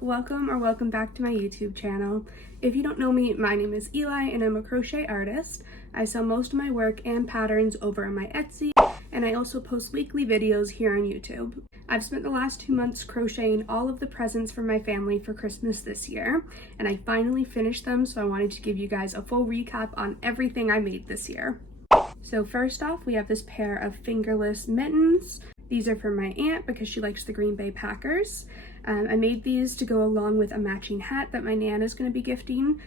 Welcome back to my YouTube channel. If you don't know me, my name is Eli and I'm a crochet artist. I sell most of my work and patterns over on my Etsy, and I also post weekly videos here on YouTube. I've spent the last 2 months crocheting all of the presents for my family for Christmas this year, and I finally finished them, so I wanted to give you guys a full recap on everything I made this year. So first off, we have this pair of fingerless mittens. These are for my aunt because she likes the Green Bay Packers. I made these to go along with a matching hat that my Nana is going to be gifting,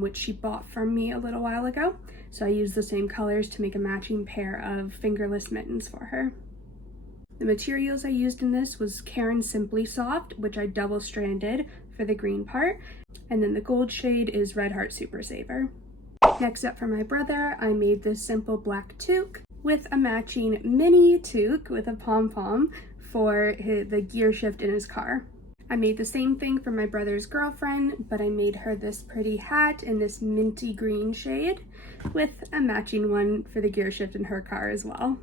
which she bought from me a little while ago. So I used the same colors to make a matching pair of fingerless mittens for her. The materials I used in this was Caron Simply Soft, which I double stranded for the green part, and then the gold shade is Red Heart Super Saver. Next up for my brother, I made this simple black toque with a matching mini toque with a pom-pom for the gear shift in his car. I made the same thing for my brother's girlfriend, but I made her this pretty hat in this minty green shade with a matching one for the gear shift in her car as well.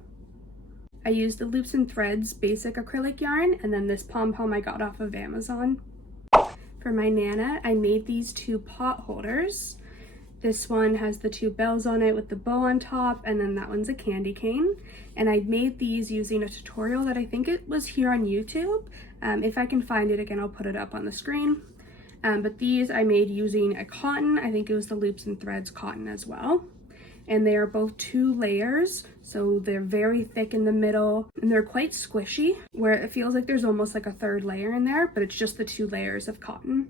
I used the Loops and Threads basic acrylic yarn, and then this pom-pom I got off of Amazon. For my Nana, I made these two pot holders. This one has the two bells on it with the bow on top, and then that one's a candy cane. And I made these using a tutorial that I think it was here on YouTube. If I can find it again, I'll put it up on the screen. But these I made using a cotton. I think it was the Loops and Threads cotton as well. And they are both 2 layers, so they're very thick in the middle, and they're quite squishy, where it feels like there's almost like a 3rd layer in there, but it's just the 2 layers of cotton.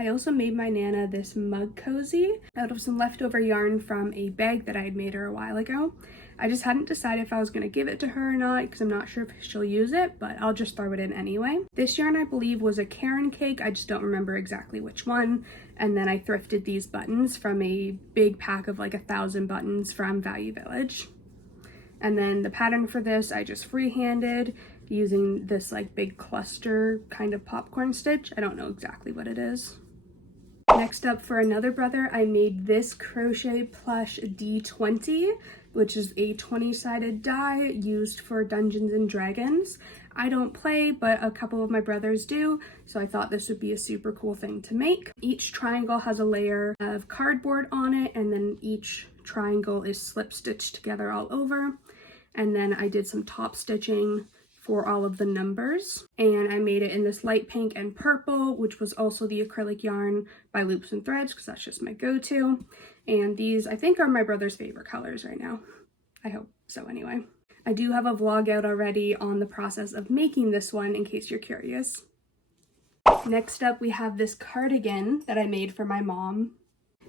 I also made my Nana this mug cozy out of some leftover yarn from a bag that I had made her a while ago. I just hadn't decided if I was going to give it to her or not because I'm not sure if she'll use it, but I'll just throw it in anyway. This yarn I believe was a Caron cake, I just don't remember exactly which one. And then I thrifted these buttons from a big pack of like 1,000 buttons from Value Village. And then the pattern for this I just freehanded using this like big cluster kind of popcorn stitch. I don't know exactly what it is. Next up for another brother, I made this crochet plush D20, which is a 20-sided die used for Dungeons and Dragons. I don't play, but a couple of my brothers do, so I thought this would be a super cool thing to make. Each triangle has a layer of cardboard on it, and then each triangle is slip stitched together all over. And then I did some top stitching for all of the numbers, and I made it in this light pink and purple, which was also the acrylic yarn by Loops and Threads because that's just my go-to. And these I think are my brother's favorite colors right now. I hope so anyway. I do have a vlog out already on the process of making this one in case you're curious. Next up we have this cardigan that I made for my mom.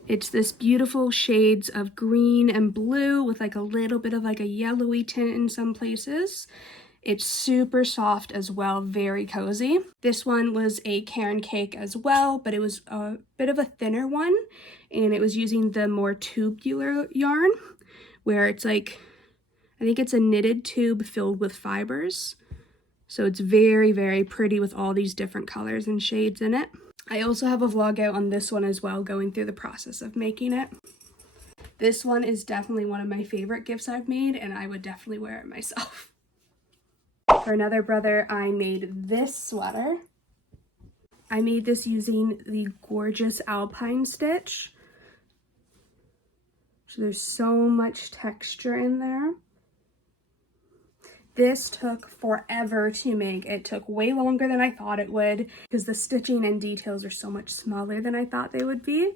It's this beautiful shades of green and blue with like a little bit of like a yellowy tint in some places. It's super soft as well, very cozy. This one was a Caron cake as well, but it was a bit of a thinner one, and it was using the more tubular yarn, where it's like, I think it's a knitted tube filled with fibers. So it's very, very pretty with all these different colors and shades in it. I also have a vlog out on this one as well, going through the process of making it. This one is definitely one of my favorite gifts I've made, and I would definitely wear it myself. For another brother, I made this sweater. I made this using the gorgeous Alpine stitch. So there's so much texture in there. This took forever to make. It took way longer than I thought it would because the stitching and details are so much smaller than I thought they would be.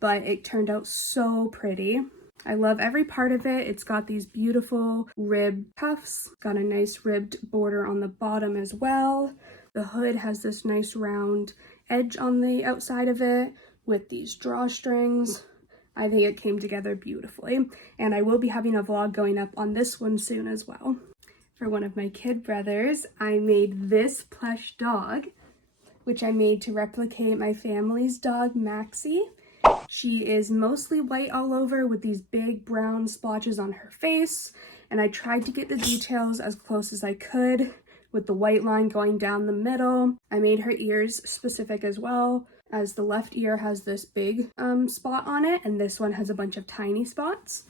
But it turned out so pretty. I love every part of it. It's got these beautiful ribbed cuffs, got a nice ribbed border on the bottom as well. The hood has this nice round edge on the outside of it with these drawstrings. I think it came together beautifully, and I will be having a vlog going up on this one soon as well. For one of my kid brothers, I made this plush dog, which I made to replicate my family's dog, Maxie. She is mostly white all over with these big brown splotches on her face, and I tried to get the details as close as I could with the white line going down the middle. I made her ears specific as well, as the left ear has this big spot on it, and this one has a bunch of tiny spots.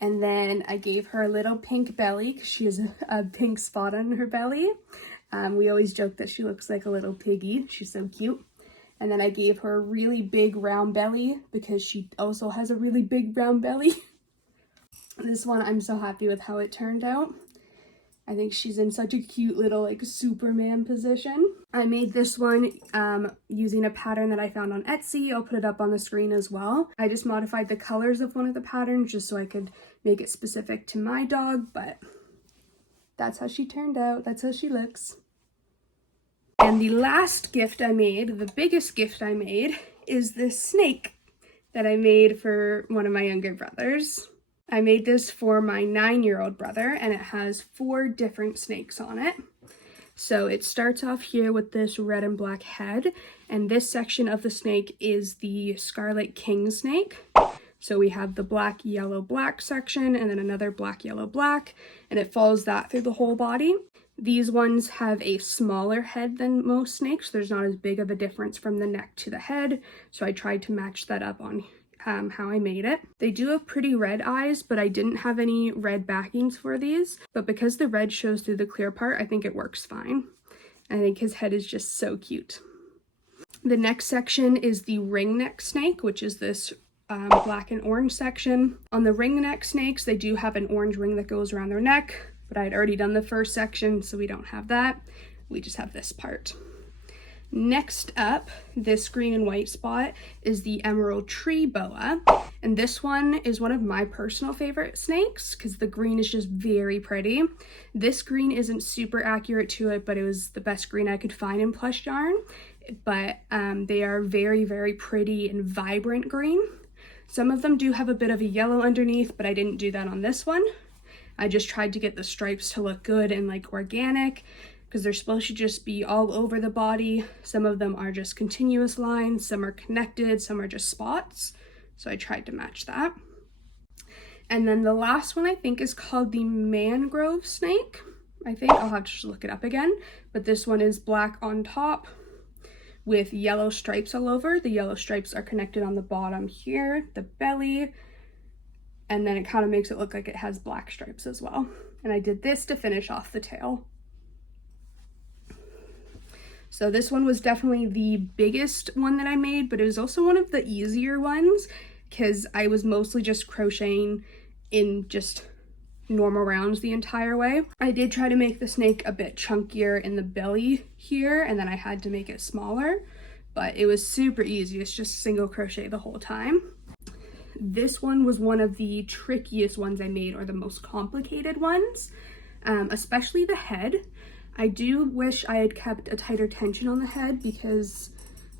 And then I gave her a little pink belly because she has a pink spot on her belly. We always joke that she looks like a little piggy. She's so cute. And then I gave her a really big round belly because she also has a really big round belly. This one, I'm so happy with how it turned out. I think she's in such a cute little like Superman position. I made this one using a pattern that I found on Etsy. I'll put it up on the screen as well. I just modified the colors of one of the patterns just so I could make it specific to my dog, but that's how she turned out. That's how she looks. And the last gift I made, the biggest gift I made, is this snake that I made for one of my younger brothers. I made this for my 9-year-old brother, and it has 4 different snakes on it. So it starts off here with this red and black head, and this section of the snake is the Scarlet King snake. So we have the black, yellow, black section, and then another black, yellow, black, and it follows that through the whole body. These ones have a smaller head than most snakes. There's not as big of a difference from the neck to the head, so I tried to match that up on how I made it. They do have pretty red eyes, but I didn't have any red backings for these. But because the red shows through the clear part, I think it works fine. I think his head is just so cute. The next section is the ring neck snake, which is this black and orange section. On the ring neck snakes, they do have an orange ring that goes around their neck, but I had already done the first section, so we don't have that. We just have this part. Next up, this green and white spot is the emerald tree boa, and this one is one of my personal favorite snakes because the green is just very pretty. This green isn't super accurate to it, but it was the best green I could find in plush yarn, but they are very, very pretty and vibrant green. Some of them do have a bit of a yellow underneath, but I didn't do that on this one. I just tried to get the stripes to look good and like organic, because they're supposed to just be all over the body. Some of them are just continuous lines, some are connected, some are just spots. So I tried to match that. And then the last one I think is called the mangrove snake. I think I'll have to just look it up again, but this one is black on top with yellow stripes all over. The yellow stripes are connected on the bottom here, the belly, and then it kind of makes it look like it has black stripes as well. And I did this to finish off the tail. So this one was definitely the biggest one that I made, but it was also one of the easier ones because I was mostly just crocheting in just normal rounds the entire way. I did try to make the snake a bit chunkier in the belly here, and then I had to make it smaller, but it was super easy. It's just single crochet the whole time. This one was one of the trickiest ones I made, or the most complicated ones, especially the head. I do wish I had kept a tighter tension on the head because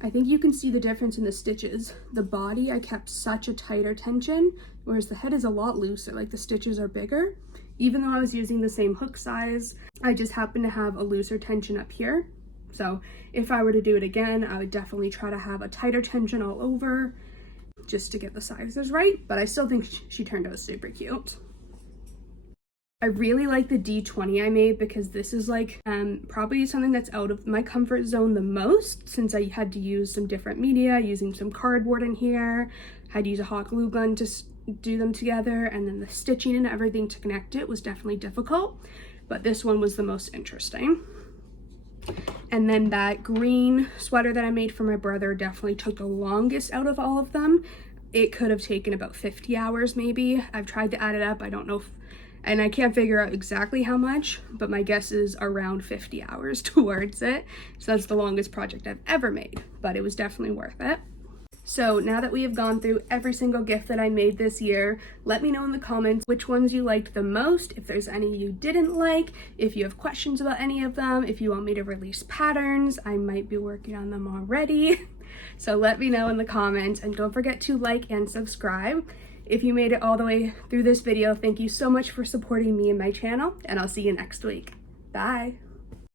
I think you can see the difference in the stitches. The body, I kept such a tighter tension, whereas the head is a lot looser, like the stitches are bigger. Even though I was using the same hook size, I just happen to have a looser tension up here. So if I were to do it again, I would definitely try to have a tighter tension all over just to get the sizes right, but I still think she turned out super cute. I really like the D20 I made because this is like probably something that's out of my comfort zone the most, since I had to use some different media, using some cardboard in here, had to use a hot glue gun to do them together, and then the stitching and everything to connect it was definitely difficult, but this one was the most interesting. And then that green sweater that I made for my brother definitely took the longest out of all of them. It could have taken about 50 hours maybe. I've tried to add it up. I don't know if, and I can't figure out exactly how much, but my guess is around 50 hours towards it. So that's the longest project I've ever made, but it was definitely worth it. So now that we have gone through every single gift that I made this year, let me know in the comments which ones you liked the most, if there's any you didn't like, if you have questions about any of them, if you want me to release patterns. I might be working on them already. So let me know in the comments, and don't forget to like and subscribe. If you made it all the way through this video, thank you so much for supporting me and my channel, and I'll see you next week. Bye!